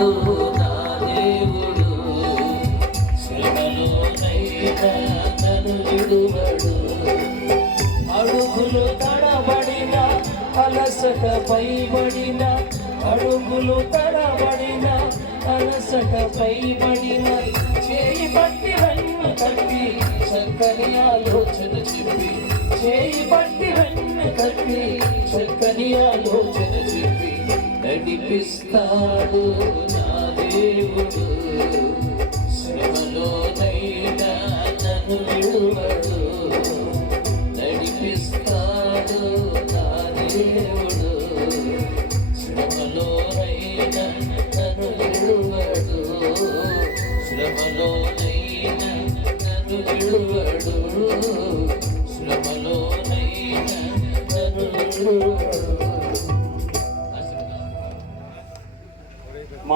నా దేవుడు శ్రమలోనైనా నన్ను విడువడు. అడుగులు తడబడిన అలసట పైబడిన అడుగులు తడబడిన అలసట పైబడిన చేయి పట్టి వెన్ను తట్టి చక్కని ఆలోచన చెప్పి చేయి పట్టి వెన్ను తట్టి చక్కని ఆలోచన చెప్పి నడిపిస్తాడు నా దేవుడు శ్రమలోనైనా నన్ను విడువడు. నడిపిస్తాడు నా దేవుడు శ్రమలోనైనా నన్ను విడువడు. శ్రమలోనైనా నన్ను విడువడు. శ్రమలోనైనా నన్ను విడువడు.